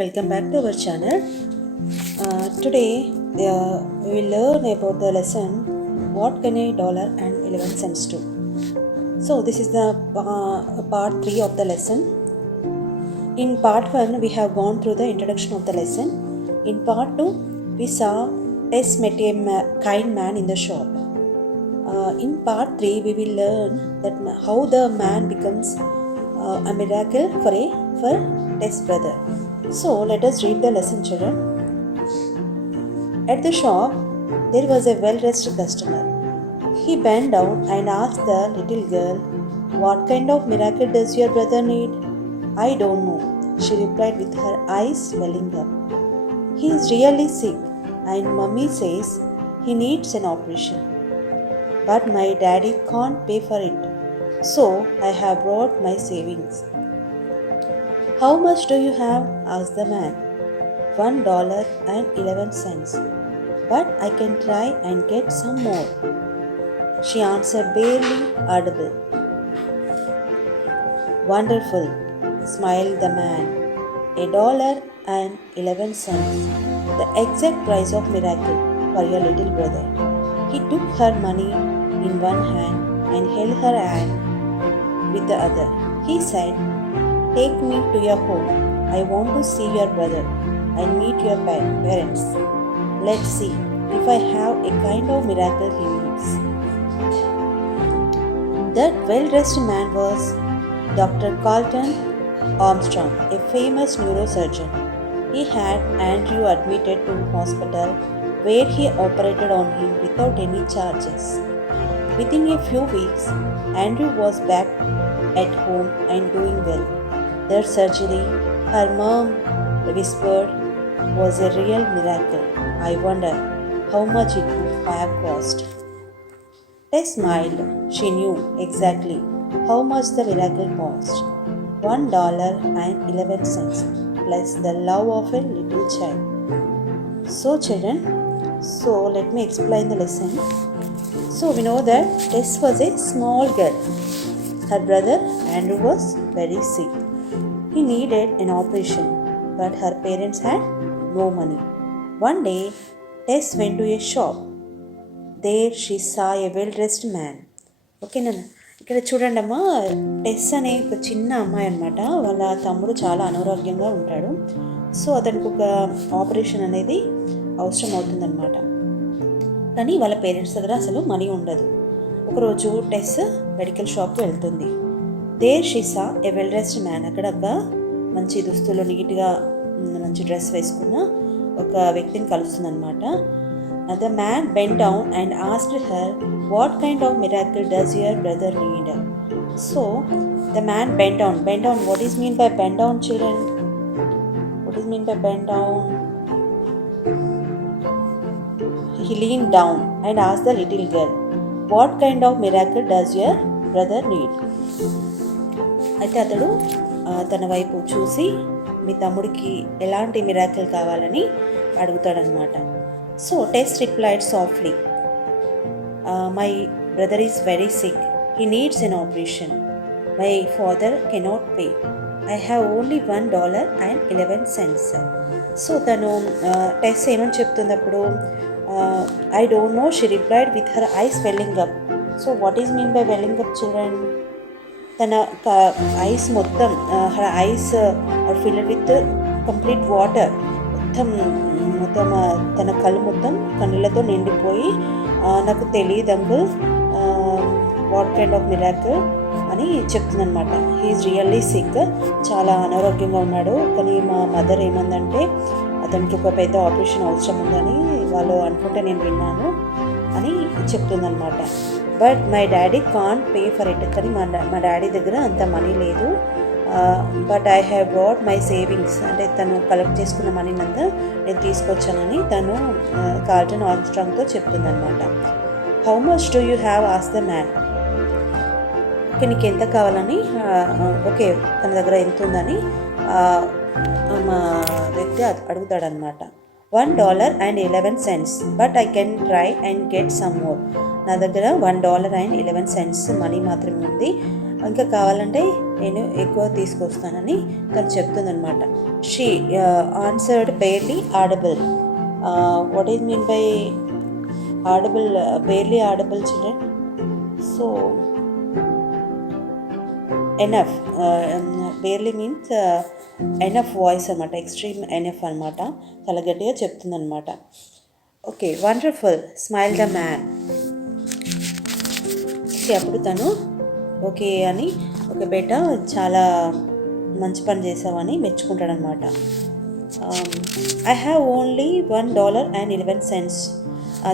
Welcome back to our channel. Today we will learn about the lesson what can a dollar and 11 cents do. So this is the part 3 of the lesson. In part 1 we have gone through the introduction of the lesson. In part 2 we saw Tess met a kind man in the shop. In part 3 we will learn that how the man becomes a miracle for Tess' brother. So let us read the lesson, children. At the shop, there was a well-dressed customer. He bent down and asked the little girl, "What kind of miracle does your brother need?" "I don't know," she replied with her eyes welling up. "He is really sick and Mummy says he needs an operation. But my daddy can't pay for it, so I have brought my savings." "How much do you have?" asked the man. $1.11, but I can try and get some more," she answered, barely audible. "Wonderful," smiled the man. $1.11, the exact price of miracle for your little brother. He took her money in one hand and held her hand with the other. He said, "Take me to your home. I want to see your brother and meet your parents. Let's see if I have a kind of miracle he needs." That well-dressed man was Dr. Carlton Armstrong, a famous neurosurgeon. He had Andrew admitted to hospital where he operated on him without any charges. Within a few weeks, Andrew was back at home and doing well. Their surgery, her mom whispered, was a real miracle. I wonder how much it would have cost. Tess smiled. She knew exactly how much the miracle cost. $1.11 plus the love of a little child. So children, let me explain the lesson. So we know that Tess was a small girl. Her brother Andrew was very sick. He needed an operation, but her parents had no money. One day, Tess went to a shop. There she saw a well-dressed man. ఓకేనా, ఇక్కడ చూడండి అమ్మా, టెస్ అనే ఒక చిన్న అమ్మాయి అనమాట. వాళ్ళ తమ్ముడు చాలా అనారోగ్యంగా ఉంటాడు. సో అతనికి ఒక ఆపరేషన్ అనేది అవసరం అవుతుందన్నమాట. కానీ వాళ్ళ పేరెంట్స్ దగ్గర అసలు మనీ ఉండదు. ఒకరోజు టెస్ మెడికల్ షాప్కి వెళ్తుంది. There she saw a well dressed man. అక్కడ ఒక మంచి దుస్తులు నీట్గా మంచి డ్రెస్ వేసుకున్న ఒక వ్యక్తిని కలుస్తుందన్నమాట. The man bent down and asked her, "what kind of miracle does your brother need?" So the man bent down. What is mean by bent down, children? What is mean by bent down? He leaned down and asked the little girl, "What kind of miracle does your brother need?" అయితే అతడు తన వైపు చూసి మీ తమ్ముడికి ఎలాంటి miracle కావాలని అడుగుతాడనమాట. So Tess replied softly, "my brother is very sick. He needs an operation. My father cannot pay. I have only $1.11. So తను టెస్ ఏమని చెప్తుంది అప్పుడు? "I don't know," she replied with her eyes welling up. So what is mean by welling up, children? తన ఐస్ మొత్తం, her eyes are filled with complete water. మొత్తం తన కళ్ళు మొత్తం కన్నీళ్ళతో నిండిపోయి, "నాకు తెలియదు uncle, what kind of miracle" అని చెప్తుందనమాట. He's really sick. చాలా అనారోగ్యంగా ఉన్నాడు. కానీ మా మదర్ ఏమందంటే అతనికి ఒక పెద్ద ఆపరేషన్ అవసరం ఉందని వాళ్ళు అనుకుంటే నేను విన్నాను అని చెప్తుందనమాట. "But my daddy can't pay for it." కానీ మా డాడీ దగ్గర అంత మనీ లేదు. "But I have brought my savings." అంటే తను కలెక్ట్ చేసుకున్న మనీని అంతా నేను తీసుకొచ్చానని తను కార్ల్టన్ ఆర్మ్స్ట్రాంగ్తో చెప్తుందనమాట. "How much do you have?" Asked the man. Okay, నీకు ఎంత కావాలని, ఓకే తన దగ్గర ఎంత ఉందని మా వ్యక్తి అడుగుతాడనమాట. $1.11, but I can try and get some more. నా దగ్గర $1.11 మనీ మాత్రమే ఉంది. ఇంకా కావాలంటే నేను ఎక్కువ తీసుకొస్తానని తను చెప్తుందనమాట. She answered barely audible. What is mean by audible? Barely audible children. So enough, barely means enough voice అనమాట, ఎక్స్ట్రీమ్ ఎనఫ్ అనమాట, చాలా గట్టిగా చెప్తుందనమాట. Okay, wonderful smile the man. అప్పుడు తను ఓకే అని, ఓకే బేటా చాలా మంచి పని చేసావని మెచ్చుకుంటాడనమాట. I have only $1.11.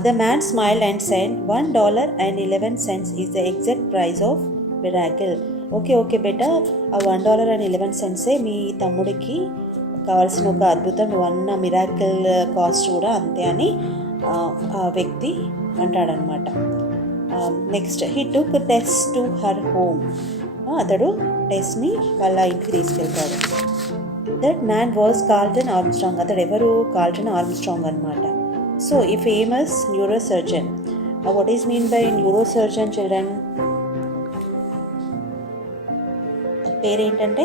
The man smile and said, $1.11 is the exact price of miracle. Okay బేటా, ఆ $1.11 మీ తమ్ముడికి కావాల్సిన ఒక అద్భుతం, నువ్వు అన్న మిరాకిల్ కాస్ట్ కూడా అంతే అని ఆ వ్యక్తి అంటాడనమాట. Next, he took Tess to her home. అతడు టెస్ని వాళ్ళ ఇంటికి తీసుకెళ్తాడు. That man was Carlton Armstrong. అతడు ఎవరు? కార్ల్టన్ ఆర్మ్స్ట్రాంగ్ అనమాట. సో ఈ famous neurosurgeon. What is mean by neurosurgeon children? పేరేంటంటే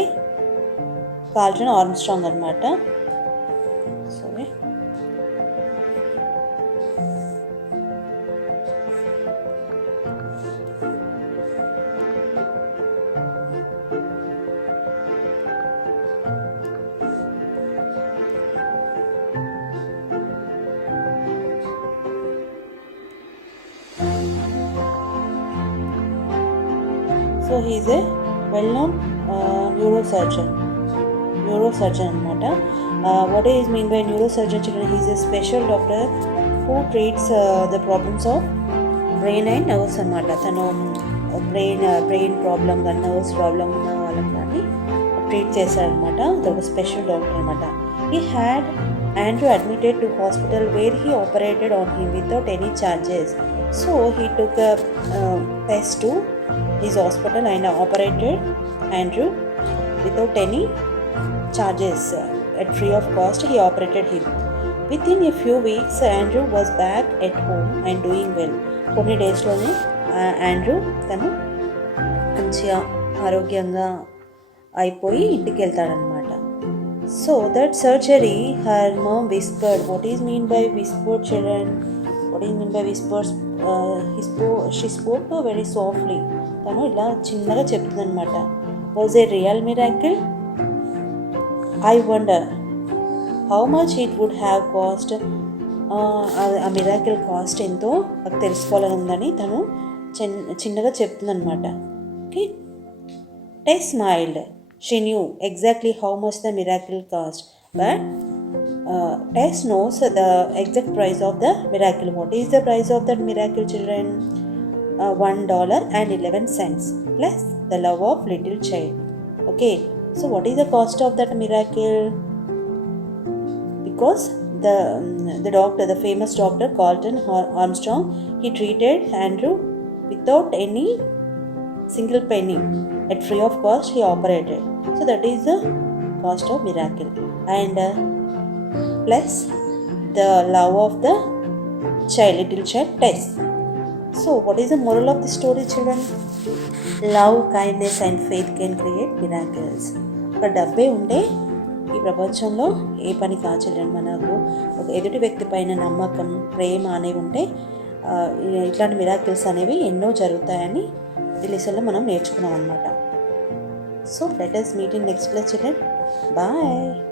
కార్ల్టన్ ఆర్మ్స్ట్రాంగ్ అనమాట. సరే, so he is a well known neurosurgeon అనమాట. What is mean by neurosurgeon children? He is a special doctor who treats the problems of brain and nerves అనమాట. తను brain problem కానీ nerves problem ఉన్న వాళ్ళని కానీ ట్రీట్ చేశారనమాట. అదొక స్పెషల్ డాక్టర్ అనమాట. He had Andrew admitted to hospital where he operated on him without any charges. So he took a test to his hospital and operated Andrew without any charges. At free of cost, he operated him. Within a few weeks, Andrew was back at home and doing well. కొన్ని డేస్లోనే ఆండ్రూ తను మంచిగా ఆరోగ్యంగా అయిపోయి ఇంటికి వెళ్తాడనమాట. So that surgery, her mom whispered. What is mean by whispered, children? What is mean by whispers? She spoke very softly. తను ఇలా చిన్నగా చెప్తుందనమాట. Was a real miracle? I wonder how much it would have cost. ఆ miracle cost ఎంతో నాకు తెలుసుకోవాలని ఉందని తను చిన్నగా చెప్తుందనమాట. Okay, Tess smiled. She knew exactly how much the miracle cost, but Tess knows the exact price of the miracle. What is the price of that miracle, children? $1.11 plus the love of little child. Okay, so what is the cost of that miracle? Because the doctor, the famous doctor Carlton Armstrong, he treated Andrew without any single penny. At free of cost, he operated. So that is the cost of miracle. And plus the love of the child, little child, Tess. So what is the moral of the story, children? Love, kindness and faith can create miracles. ఒక డబ్బే ఉంటే ఈ ప్రపంచంలో ఏ పని కాదు చిల్డ్రన్. మనకు ఒక ఎదుటి వ్యక్తి పైన నమ్మకం, ప్రేమ అనేవి ఉంటే ఇట్లాంటి మిరాకిల్స్ అనేవి ఎన్నో జరుగుతాయని ఈ లెసన్లో మనం నేర్చుకున్నాం అనమాట. So let us meet in next class, children. Bye.